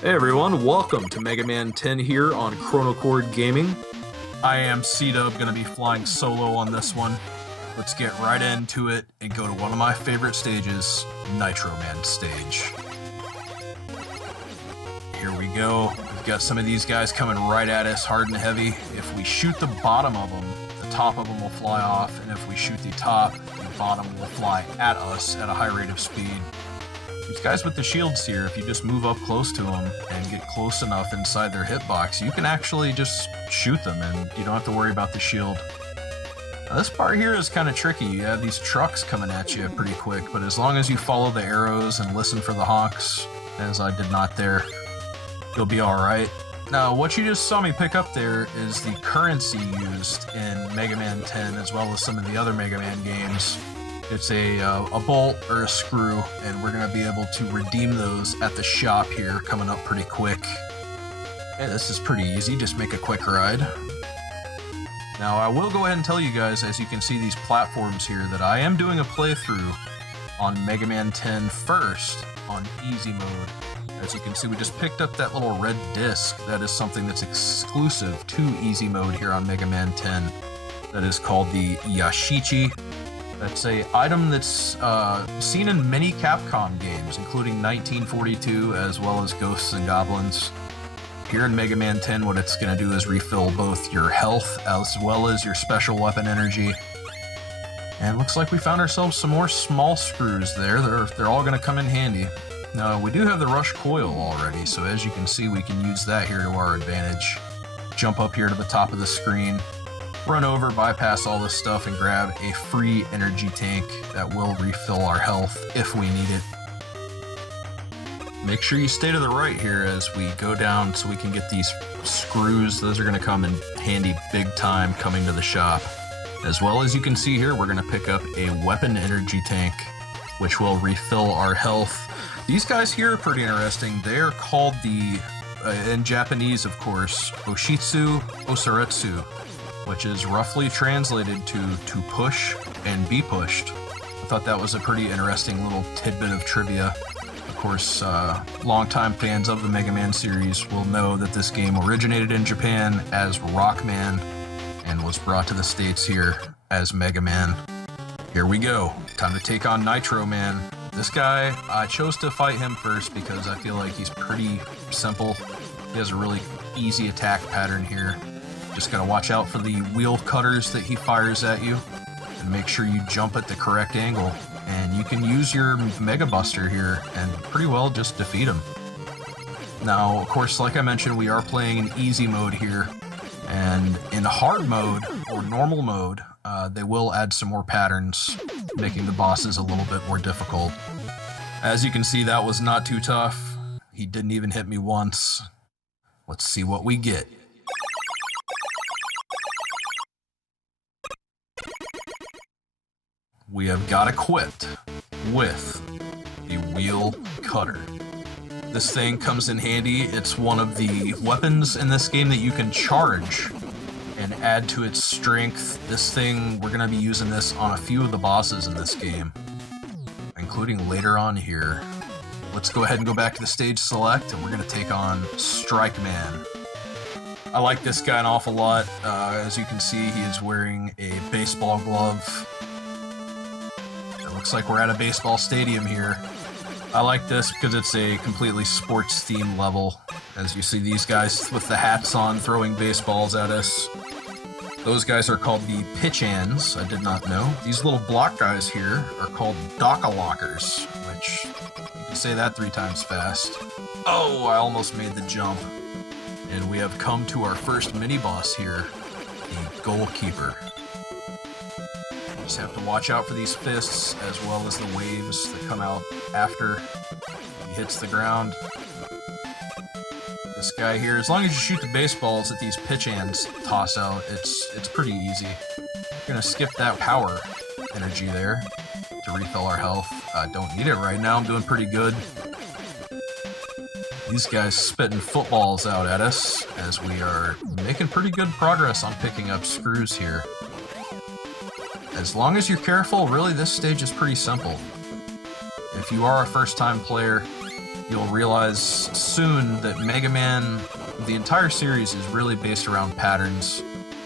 Hey everyone, welcome to Mega Man 10 here on Chronochord Gaming. I am C-Dub, gonna be flying solo on this one. Let's get right into it and go to one of my favorite stages, Nitro Man stage. Here we go. We've got some of these guys coming right at us hard and heavy. If we shoot the bottom of them, the top of them will fly off, and if we shoot the top, the bottom will fly at us at a high rate of speed. These guys with the shields here, if you just move up close to them and get close enough inside their hitbox, you can actually just shoot them and you don't have to worry about the shield. Now, this part here is kind of tricky. You have these trucks coming at you pretty quick, but as long as you follow the arrows and listen for the honks, as I did not there, you'll be alright. Now, what you just saw me pick up there is the currency used in Mega Man 10 as well as some of the other Mega Man games. It's a bolt or a screw, and we're going to be able to redeem those at the shop here, coming up pretty quick. And this is pretty easy, just make a quick ride. Now, I will go ahead and tell you guys, as you can see these platforms here, that I am doing a playthrough on Mega Man 10 first on easy mode. As you can see, we just picked up that little red disc. That is something that's exclusive to easy mode here on Mega Man 10. That is called the Yashichi. That's an item that's seen in many Capcom games, including 1942, as well as Ghosts and Goblins. Here in Mega Man 10, what it's going to do is refill both your health as well as your special weapon energy. And it looks like we found ourselves some more small screws there. They're all going to come in handy. Now, we do have the rush coil already, so as you can see, we can use that here to our advantage. Jump up here to the top of the screen, run over, bypass all this stuff, and grab a free energy tank that will refill our health if we need it. Make sure you stay to the right here as we go down so we can get these screws. Those are going to come in handy big time coming to the shop. As well as you can see here, we're going to pick up a weapon energy tank, which will refill our health. These guys here are pretty interesting. They are called the, in Japanese of course, Oshitsu Osaretsu, which is roughly translated to push and be pushed. I thought that was a pretty interesting little tidbit of trivia. Of course, longtime fans of the Mega Man series will know that this game originated in Japan as Rockman and was brought to the States here as Mega Man. Here we go. Time to take on Nitro Man. This guy, I chose to fight him first because I feel like he's pretty simple. He has a really easy attack pattern here. Just gotta watch out for the wheel cutters that he fires at you and make sure you jump at the correct angle. And you can use your Mega Buster here and pretty well just defeat him. Now, of course, like I mentioned, we are playing in easy mode here. And in hard mode, or normal mode, they will add some more patterns, making the bosses a little bit more difficult. As you can see, that was not too tough. He didn't even hit me once. Let's see what we get. We have got equipped with the wheel cutter. This thing comes in handy. It's one of the weapons in this game that you can charge and add to its strength. This thing, we're going to be using this on a few of the bosses in this game, including later on here. Let's go ahead and go back to the stage select, and we're going to take on Strike Man. I like this guy an awful lot. As you can see, he is wearing a baseball glove. Looks like we're at a baseball stadium here. I like this because it's a completely sports-themed level. As you see these guys with the hats on throwing baseballs at us. Those guys are called the pitch-hands. I did not know. These little block guys here are called Dock-a-lockers, which you can say that 3 times fast. Oh, I almost made the jump. And we have come to our first mini-boss here, the Goalkeeper. Just have to watch out for these fists as well as the waves that come out after he hits the ground. This guy here, as long as you shoot the baseballs that these pitch hands toss out, it's pretty easy. Gonna skip that power energy there to refill our health. Don't need it right now, I'm doing pretty good. These guys spitting footballs out at us as we are making pretty good progress on picking up screws here. As long as you're careful, really this stage is pretty simple. If you are a first-time player, you'll realize soon that Mega Man, the entire series is really based around patterns,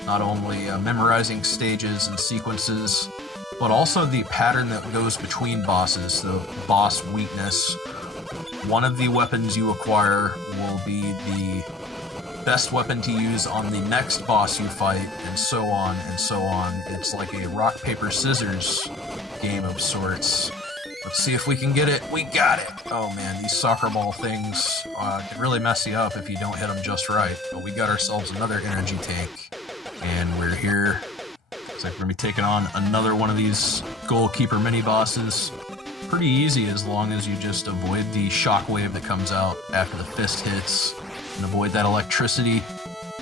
not only memorizing stages and sequences, but also the pattern that goes between bosses, the boss weakness. One of the weapons you acquire will be the best weapon to use on the next boss you fight, and so on and so on. It's like a rock, paper, scissors game of sorts. Let's see if we can get it. We got it! Oh man, these soccer ball things can really mess you up if you don't hit them just right. But we got ourselves another energy tank, and we're here. Looks like we're gonna be taking on another one of these goalkeeper mini-bosses. Pretty easy as long as you just avoid the shockwave that comes out after the fist hits, and avoid that electricity.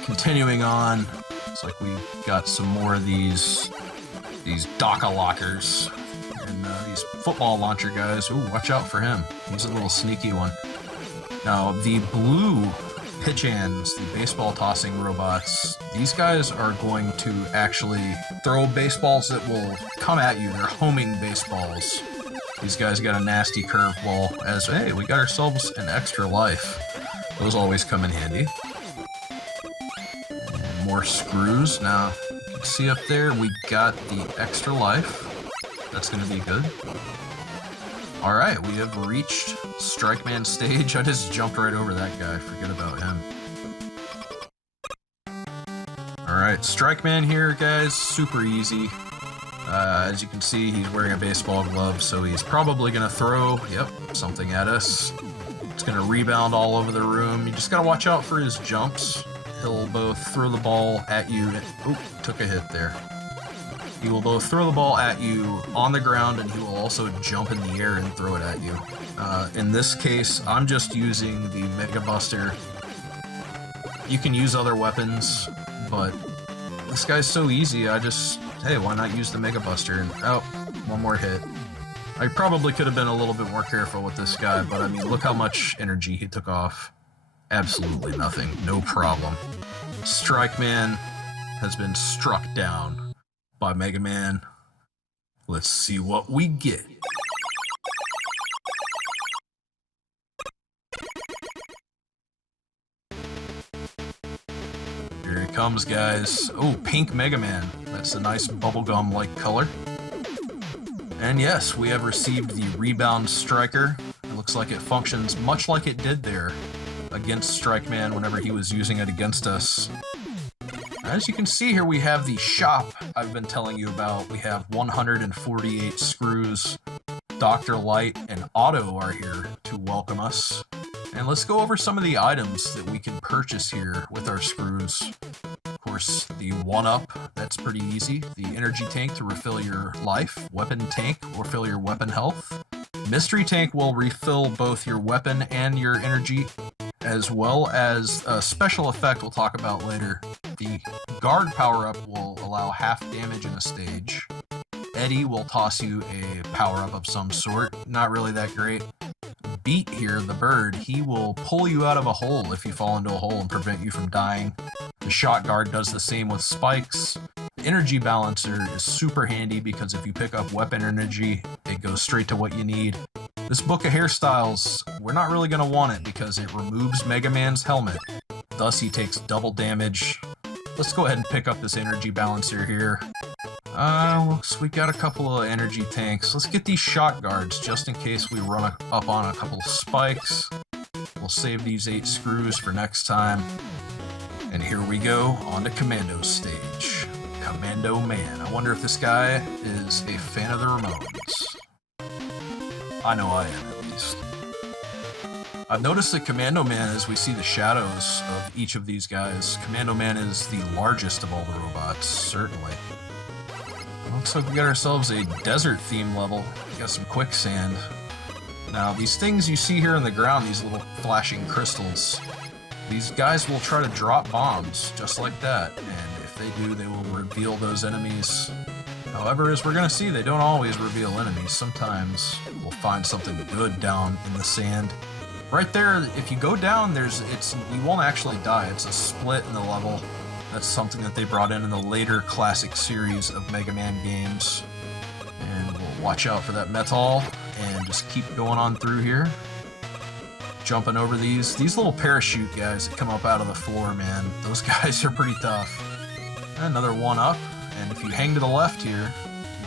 Continuing on, looks like we've got some more of these Daka lockers, and these football launcher guys. Ooh, watch out for him. He's a little sneaky one. Now, the blue pitch-ins, the baseball tossing robots, these guys are going to actually throw baseballs that will come at you. They're homing baseballs. These guys got a nasty curveball, as, hey, we got ourselves an extra life. Those always come in handy. And more screws. Now, you can see up there, we got the extra life. That's going to be good. Alright, we have reached Strike Man stage. I just jumped right over that guy. Forget about him. Alright, Strike Man here, guys. Super easy. As you can see, he's wearing a baseball glove, so he's probably going to throw, something at us. It's going to rebound all over the room. You just got to watch out for his jumps. He'll both throw the ball at you. Oop, took a hit there. He will both throw the ball at you on the ground, and he will also jump in the air and throw it at you. In this case, I'm just using the Mega Buster. You can use other weapons, but this guy's so easy, hey, why not use the Mega Buster? And, oh, one more hit. I probably could have been a little bit more careful with this guy, but I mean, look how much energy he took off. Absolutely nothing. No problem. Strike Man has been struck down by Mega Man. Let's see what we get. Here he comes, guys. Oh, pink Mega Man. That's a nice bubblegum-like color. And yes, we have received the Rebound Striker. It looks like it functions much like it did there against Strike Man whenever he was using it against us. As you can see here, we have the shop I've been telling you about. We have 148 screws. Dr. Light and Otto are here to welcome us. And let's go over some of the items that we can purchase here with our screws. Of course, the 1-up, that's pretty easy. The energy tank to refill your life. Weapon tank will refill your weapon health. Mystery tank will refill both your weapon and your energy, as well as a special effect we'll talk about later. The guard power-up will allow half damage in a stage. Eddie will toss you a power-up of some sort. Not really that great. Beat here, the bird, he will pull you out of a hole if you fall into a hole and prevent you from dying. The shot guard does the same with spikes. The energy balancer is super handy because if you pick up weapon energy, it goes straight to what you need. This book of hairstyles, we're not really going to want it because it removes Mega Man's helmet. Thus, he takes double damage. Let's go ahead and pick up this energy balancer here. We got a couple of energy tanks. Let's get these shot guards just in case we run up on a couple of spikes. We'll save these 8 screws for next time. And here we go on to Commando stage. Commando Man. I wonder if this guy is a fan of the Ramones. I know I am, at least. I've noticed that Commando Man, as we see the shadows of each of these guys, Commando Man is the largest of all the robots, certainly. Looks like we got ourselves a desert theme level. We got some quicksand. Now, these things you see here in the ground, these little flashing crystals, these guys will try to drop bombs, just like that, and if they do, they will reveal those enemies. However, as we're going to see, they don't always reveal enemies. Sometimes we'll find something good down in the sand. Right there, if you go down, you won't actually die. It's a split in the level. That's something that they brought in the later classic series of Mega Man games. And we'll watch out for that metal and just keep going on through here. jumping over these little parachute guys that come up out of the floor, man. Those guys are pretty tough. Another one up, and if you hang to the left here,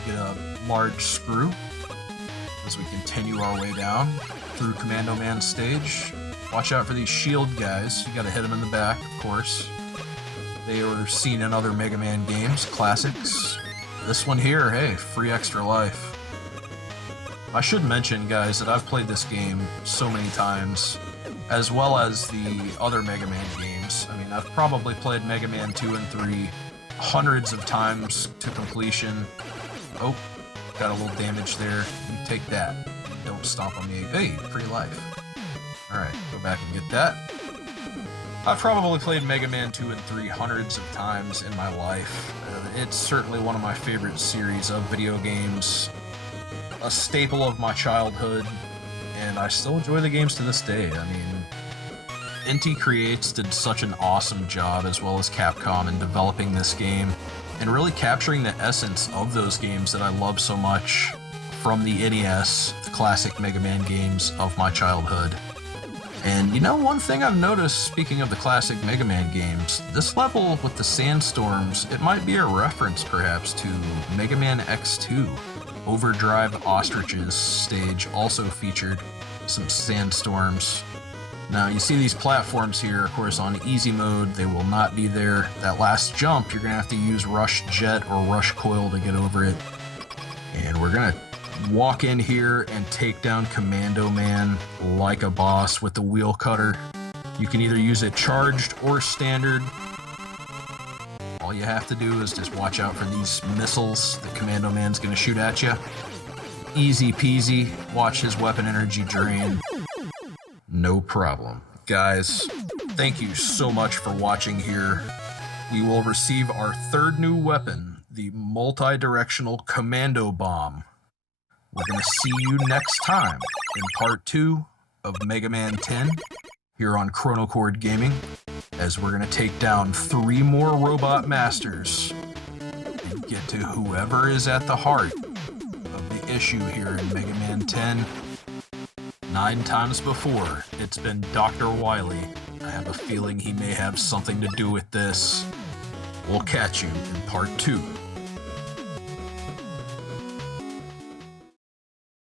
you get a large screw as we continue our way down through Commando Man's stage. Watch out for these shield guys. You gotta hit them in the back, of course. They were seen in other Mega Man games, classics. This one here, hey, free extra life. I should mention, guys, that I've played this game so many times, as well as the other Mega Man games. I mean, I've probably played Mega Man 2 and 3 hundreds of times to completion. Oh, got a little damage there. You take that. Don't stomp on me. Hey, free life. Alright, go back and get that. I've probably played Mega Man 2 and 3 hundreds of times in my life. It's certainly one of my favorite series of video games. A staple of my childhood, and I still enjoy the games to this day. I mean, Inti Creates did such an awesome job, as well as Capcom, in developing this game and really capturing the essence of those games that I love so much from the NES, the classic Mega Man games of my childhood. And you know, one thing I've noticed, speaking of the classic Mega Man games, this level with the sandstorms, it might be a reference perhaps to Mega Man X2. Overdrive Ostrich's stage also featured some sandstorms. Now, you see these platforms here, of course, on easy mode, they will not be there. That last jump, you're going to have to use Rush Jet or Rush Coil to get over it. And we're going to walk in here and take down Commando Man like a boss with the wheel cutter. You can either use it charged or standard. All you have to do is just watch out for these missiles that Commando Man's going to shoot at you. Easy peasy. Watch his weapon energy drain. No problem. Guys, thank you so much for watching here. We will receive our third new weapon, the multi-directional Commando Bomb. We're going to see you next time in part 2 of Mega Man 10 here on Chronochord Gaming, as we're going to take down 3 more Robot Masters and get to whoever is at the heart of the issue here in Mega Man 10. 9 times before, it's been Dr. Wily. I have a feeling he may have something to do with this. We'll catch you in part 2.